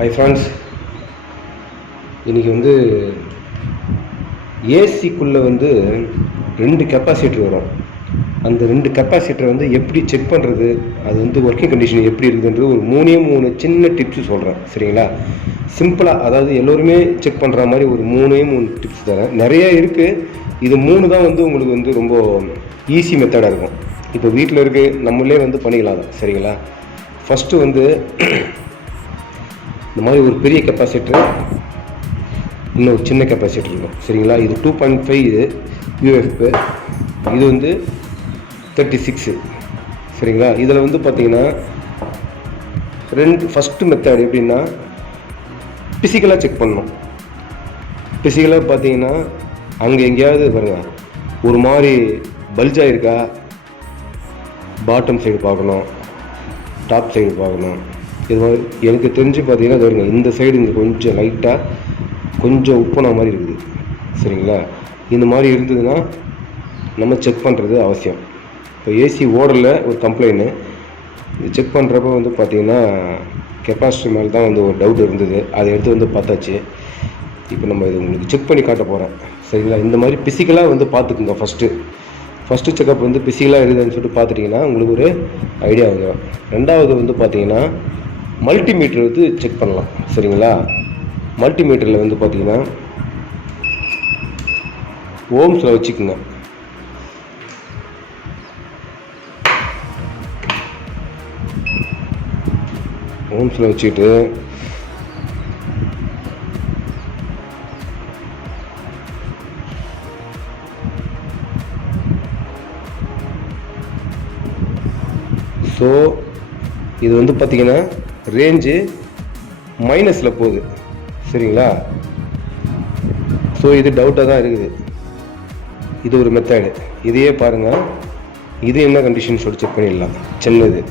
Hi friends, இன்றைக்கி ஏசிக்குள்ளே 2 capacitor வரும். அந்த 2 கெப்பாசிட்டரை எப்படி செக் பண்ணுறது, அது ஒர்க்கிங் கண்டிஷன் எப்படி இருக்குதுன்றது ஒரு 3 சின்ன டிப்ஸு சொல்கிறேன். சரிங்களா? சிம்பிளாக, அதாவது எல்லோருமே செக் பண்ணுற மாதிரி ஒரு 3 டிப்ஸ் தரேன். நிறைய இருக்குது. இது 3 தான் உங்களுக்கு ரொம்ப ஈஸி மெத்தடாக இருக்கும். இப்போ வீட்டில் இருக்குது, நம்மளே பண்ணிக்கலாம் தான். சரிங்களா? ஃபஸ்ட்டு இந்த மாதிரி ஒரு பெரிய கெப்பாசிட்டர், இன்னொரு சின்ன கெப்பாசிட்டர் இருக்கும். சரிங்களா? இது 2.5 இது யூஎஃப், இது 36. சரிங்களா? இதில் பார்த்தீங்கன்னா ஃபஸ்ட்டு மெத்தட் எப்படின்னா, பிசிக்கலாக செக் பண்ணணும். பிசிக்கலாக பார்த்தீங்கன்னா அங்கே எங்கேயாவது பாருங்கள், ஒரு மாதிரி பல்ஜாக இருக்கா, பாட்டம் சைடு பார்க்கணும், டாப் சைடு பார்க்கணும். இது மாதிரி எனக்கு தெரிஞ்சு பார்த்தீங்கன்னா அது வருங்க, இந்த சைடு இங்கே கொஞ்சம் லைட்டாக கொஞ்சம் உப்புன மாதிரி இருக்குது. சரிங்களா? இந்த மாதிரி இருந்ததுன்னா நம்ம செக் பண்ணுறது அவசியம். இப்போ ஏசி ஓடரில் ஒரு கம்ப்ளைண்ட்டு, இது செக் பண்ணுறப்ப பார்த்தீங்கன்னா கெப்பாசிட்டி மேலே தான் ஒரு டவுட் இருந்தது. அதை எடுத்து பார்த்தாச்சு. இப்போ நம்ம இது உங்களுக்கு செக் பண்ணி காட்ட போகிறேன். சரிங்களா? இந்த மாதிரி பிசிக்கலாக பார்த்துக்குங்க. ஃபஸ்ட்டு செக்கப் பிசிக்கலாக இருக்குதுன்னு சொல்லிட்டு பார்த்துட்டிங்கன்னா உங்களுக்கு ஒரு ஐடியா வரும். ரெண்டாவது பார்த்தீங்கன்னா மல்டிமீட்டர் செக் பண்ணலாம். சரிங்களா? மல்டிமீட்டரில் பார்த்தீங்கன்னா ஓம்ஸில் வச்சுக்கோங்க. ஓம்ஸில் வச்சுக்கிட்டு ஸோ இது பார்த்தீங்கன்னா ரேஞ்சு மைனஸில் போகுது. சரிங்களா? ஸோ இது டவுட்டாக தான் இருக்குது. இது ஒரு மெத்தடு. இதையே பாருங்கள், இது என்ன கண்டிஷன் சொல்லி செக் பண்ணிடலாம். சின்னது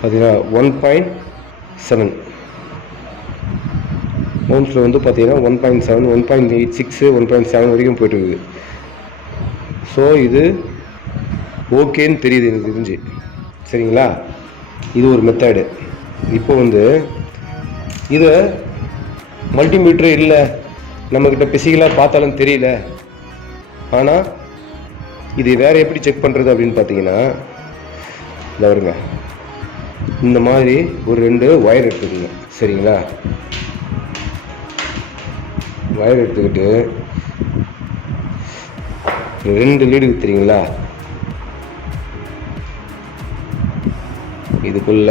பார்த்தீங்கன்னா 1.7 ஓம்ஸில் பார்த்தீங்கன்னா 1.7, 1.86, 1.7 வரைக்கும் போய்ட்டு இருக்குது. ஸோ இது ஓகேன்னு தெரியுது எனக்கு தெரிஞ்சு. சரிங்களா? இது ஒரு மெத்தடு. இப்போ இதை மல்டிமீட்டரே இல்லை, நம்மக்கிட்ட பிசிக்கலாக பார்த்தாலும் தெரியல, ஆனால் இது வேறு எப்படி செக் பண்ணுறது அப்படின்னு பார்த்தீங்கன்னா, இதை வருங்க, இந்த மாதிரி ஒரு 2 ஒயர் எடுத்துக்கோங்க. சரிங்களா? ஒயர் எடுத்துக்கிட்டு 2 லீடு தெரியுங்களா, இதுக்குள்ள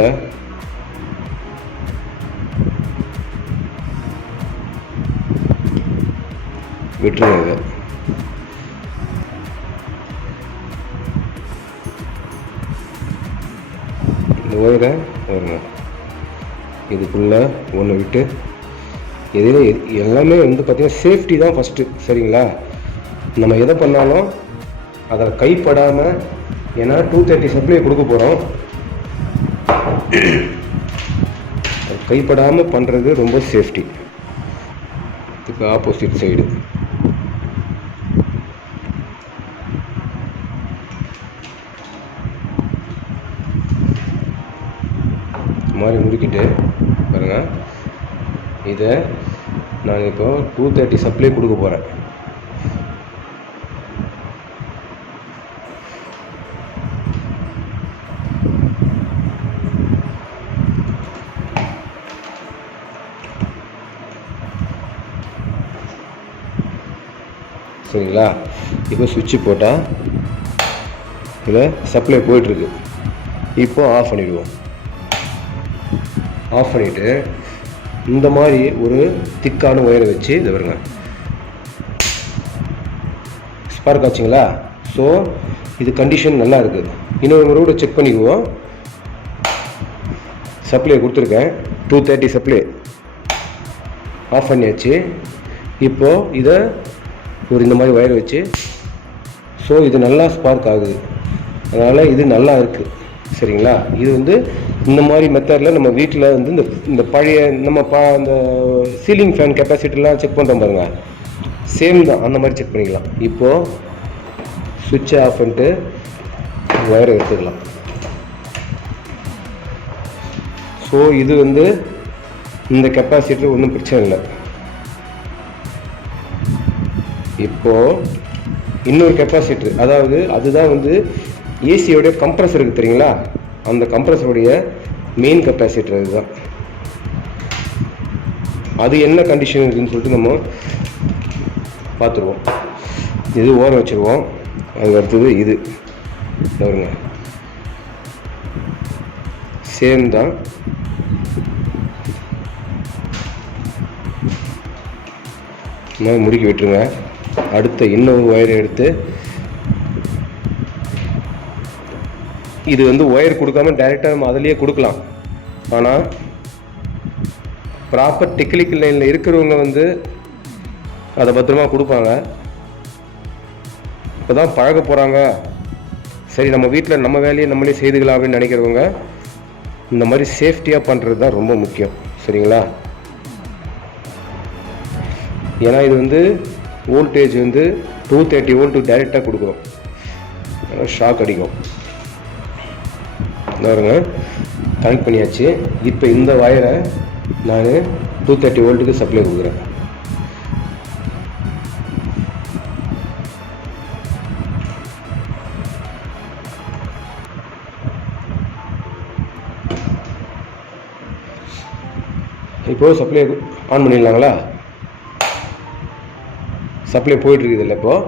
விட்டுருங்க. இந்த ஒயரை வருங்க, இதுக்குள்ள ஒன்று விட்டு, இதில் எல்லாமே பார்த்தீங்கன்னா சேஃப்டி தான் ஃபஸ்ட்டு. சரிங்களா? நம்ம எதை பண்ணாலும் அதில் கைப்படாமல், ஏன்னா 230 சப்ளை கொடுக்க போகிறோம், கைப்படாமல் பண்ணுறது ரொம்ப சேஃப்டி. இப்போ ஆப்போசிட் சைடு மாதிரி முடிக்கிட்டு பாருங்கள், இதை நான் இப்போ 230 சப்ளை கொடுக்க போகிறேன். சரிங்களா? இப்போ சுவிட்சு போட்டால் இதில் சப்ளை போயிட்டுருக்கு. இப்போ ஆஃப் பண்ணிவிடுவோம். ஆஃப் பண்ணிவிட்டு இந்த மாதிரி ஒரு திக்கான ஒயரை வச்சு இதை வருங்க, ஸ்பார்க் ஆச்சுங்களா? ஸோ இது கண்டிஷன் நல்லா இருக்குது. இன்னொரு முறை கூட செக் பண்ணிக்குவோம். சப்ளை கொடுத்துருக்கேன், 230 சப்ளை ஆஃப் பண்ணியாச்சு. இப்போது இதை ஒரு இந்த மாதிரி ஒயரை வச்சு, ஸோ இது நல்லா ஸ்பார்க் ஆகுது, அதனால் இது நல்லா இருக்குது. சரிங்களா. இது வந்து இந்த மாதிரி மெத்தடில் நம்ம வீட்டில் வந்து இந்த பழைய நம்ம அந்த சீலிங் ஃபேன் கெப்பாசிட்டிலாம் செக் பண்ணுறோம் பாருங்கள், சேம் தான், அந்த மாதிரி செக் பண்ணிக்கலாம். இப்போது சுவிட்சை ஆஃப் பண்ணிட்டு ஒயரை எடுத்துக்கலாம். ஸோ இது வந்து இந்த கெப்பாசிட்டர் ஒன்றும் பிரச்சனை இல்லை. இப்போது இன்னொரு கெப்பாசிட்டர், அதாவது அதுதான் வந்து ஏசியோடைய கம்ப்ரஸர் இருக்குது தெரியுங்களா, அந்த கம்ப்ரஸருடைய மெயின் கெப்பாசிட்டர் அதுதான். அது என்ன கண்டிஷன் இருக்குதுன்னு சொல்லிட்டு நம்ம பார்த்துருவோம். இது ஓரம் வச்சுருவோம். அதுக்கு அடுத்தது இது வருங்க, சேம் தான். முறுக்கி விட்டுருங்க. அடுத்த இன்னொரு ஒயரை எடுத்து, இது வந்து ஒயர் கொடுக்காம டைரெக்டாக நம்ம அதிலேயே கொடுக்கலாம். ஆனால் ப்ராப்பர் டெக்னிக்கல் லைனில் இருக்கிறவங்க வந்து அதை பத்திரமா கொடுப்பாங்க. இப்போ தான் பழக போகிறாங்க, சரி நம்ம வீட்டில் நம்ம வேலையை நம்மளே செய்துக்கலாம் அப்படின்னு நினைக்கிறவங்க இந்த மாதிரி சேஃப்டியாக பண்ணுறது தான் ரொம்ப முக்கியம். சரிங்களா. ஏன்னா இது வந்து வோல்டேஜ் வந்து 230 வோல்ட்டு டைரெக்டாக கொடுக்குறோம், ஷாக் அடிக்கும். பாருங்க, கனெக்ட் பண்ணியாச்சு. இப்போ இந்த வயரை நான் 230 வோல்ட்டுக்கு சப்ளை கொடுக்குறேன். இப்போது சப்ளை ஆன் பண்ணிடலாங்களா. சப்ளை போயிட்டுருக்குது இல்லை, இப்போது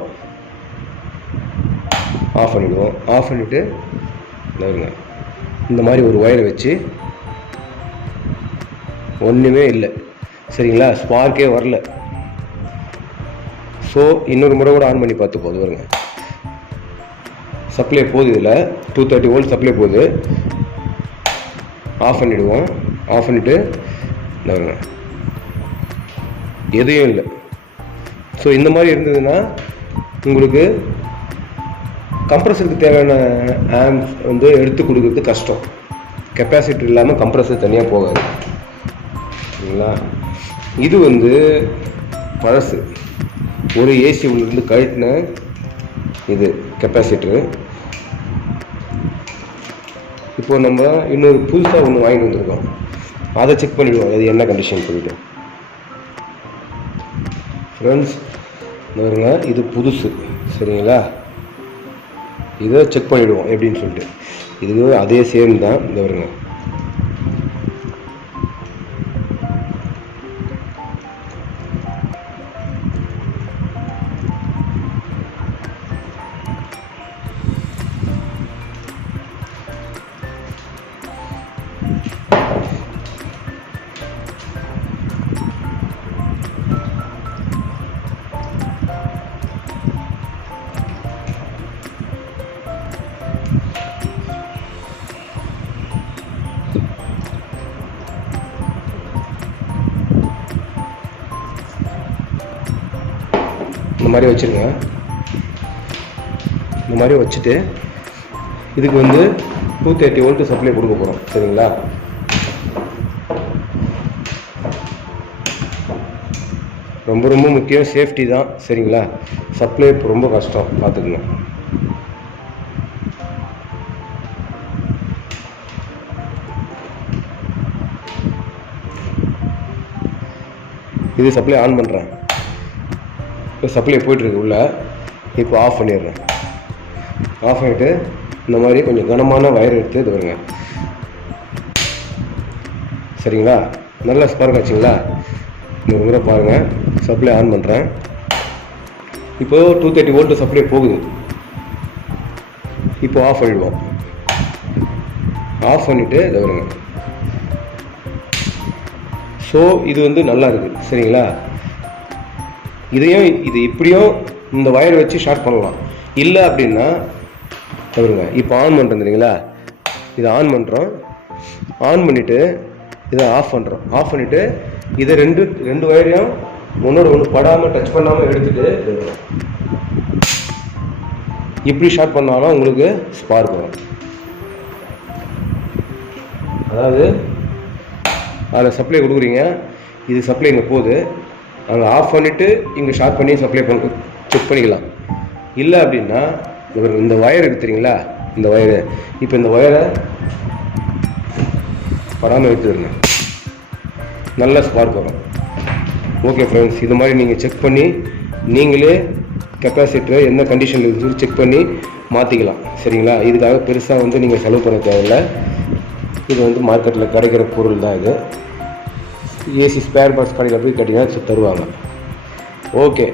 ஆஃப் பண்ணிவிடுவோம். ஆஃப் பண்ணிவிட்டு இந்த மாதிரி ஒரு ஒயரை வச்சு, ஒன்றுமே இல்லை சரிங்களா, ஸ்பார்க்கே வரல. ஸோ இன்னொரு முறை கூட ஆன் பண்ணி பார்த்து போகுது வருங்க, சப்ளை போகுது. இதில் 230 வோல்ட் சப்ளை போகுது. ஆஃப் பண்ணிவிடுவோம். ஆஃப் பண்ணிவிட்டு வருங்க, எதையும் இல்லை. ஸோ இந்த மாதிரி இருந்ததுன்னா உங்களுக்கு கம்ப்ரஸருக்கு தேவையான ஆம்ப்ஸ் வந்து எடுத்து கொடுக்குறது கஷ்டம். கெப்பாசிட்டர் இல்லாமல் கம்ப்ரஸர் தனியாக போகாது சரிங்களா. இது வந்து பழசு, ஒரு ஏசி உள்ளிருந்து கழட்டின இது கெப்பாசிட்டரு. இப்போ நம்ம இன்னொரு புதுசாக ஒன்று வாங்கிட்டு வந்திருக்கோம், அதை செக் பண்ணிவிடுவோம் அது என்ன கண்டிஷன் சொல்லிட்டு. ஃப்ரெண்ட்ஸ் வருங்க, இது புதுசு சரிங்களா. இதை செக் பண்ணிவிடுவோம் எப்படின்னு சொல்லிட்டு. இது அதே சேம் தான். இந்த வருங்க, இந்த மாதிரி வச்சுருங்க. இந்த மாதிரி வச்சுட்டு இதுக்கு வந்து 230 வோல்ட்டு சப்ளை கொடுக்க போகிறோம் சரிங்களா. ரொம்ப ரொம்ப முக்கியம், சேஃப்டி தான் சரிங்களா. சப்ளை ரொம்ப கஷ்டம், பார்த்துக்குங்க. இது சப்ளை ஆன் பண்ணுறேன். இப்போ சப்ளை போய்ட்டுருக்கு உள்ள. இப்போ ஆஃப் பண்ணிடுறேன். ஆஃப் பண்ணிவிட்டு இந்த மாதிரி கொஞ்சம் கனமான வயர் எடுத்து இது வருங்க சரிங்களா. நல்லா ஸ்பார்க் ஆச்சுங்களா. ஒரு முறை பாருங்கள், சப்ளை ஆன் பண்ணுறேன். இப்போது 230 வோல்ட்டு சப்ளை போகுது. இப்போ ஆஃப் பண்ணிடுவோம். ஆஃப் பண்ணிவிட்டு இதை வருங்க. ஸோ இது வந்து நல்லா இருக்குது சரிங்களா. இதையும் இது இப்படியும் இந்த வயர் வச்சு ஷார்ட் பண்ணலாம். இல்லை அப்படின்னா வருங்க, இப்போ ஆன் பண்ணுறோம் தெரியுங்களா, இதை ஆன் பண்ணுறோம். ஆன் பண்ணிவிட்டு இதை ஆஃப் பண்ணுறோம். ஆஃப் பண்ணிவிட்டு இதை ரெண்டு வயரையும் ஒன்றோட ஒன்று படாமல் டச் பண்ணாமல் எடுத்துகிட்டு இப்படி ஷார்ட் பண்ணாலும் உங்களுக்கு ஸ்பார்க் வரும். அதாவது அதில் சப்ளை கொடுக்குறீங்க, இது சப்ளை இங்கே போகுது, அங்கே ஆஃப் பண்ணிவிட்டு இங்கே ஷார்ட் பண்ணி சப்ளை பண்ண செக் பண்ணிக்கலாம். இல்லை அப்படின்னா இந்த ஒயர் இருக்குது தெரியுங்களா, இந்த ஒயரு, இப்போ இந்த ஒயரை படாமல் எடுத்துருங்க, நல்ல ஸ்பார்க் வரும். ஓகே ஃப்ரெண்ட்ஸ், இது மாதிரி நீங்கள் செக் பண்ணி நீங்களே கெப்பாசிட்டரை என்ன கண்டிஷனில் இருக்குன்னு செக் பண்ணி மாற்றிக்கலாம். சரிங்களா? இதுக்காக பெருசாக வந்து நீங்கள் செலவு பண்ண தேவையில்லை. இது வந்து மார்க்கெட்டில் கிடைக்கிற பொருள் தான் இது. ஏசி ஸ்பேர் பார்ட்ஸ் கடையில் போய் கேட்டிங்கன்னா தருவாங்க. Okay,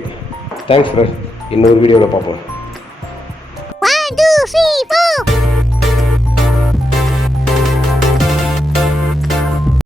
thanks friends. இன்னொரு வீடியோவில் பார்ப்போம்.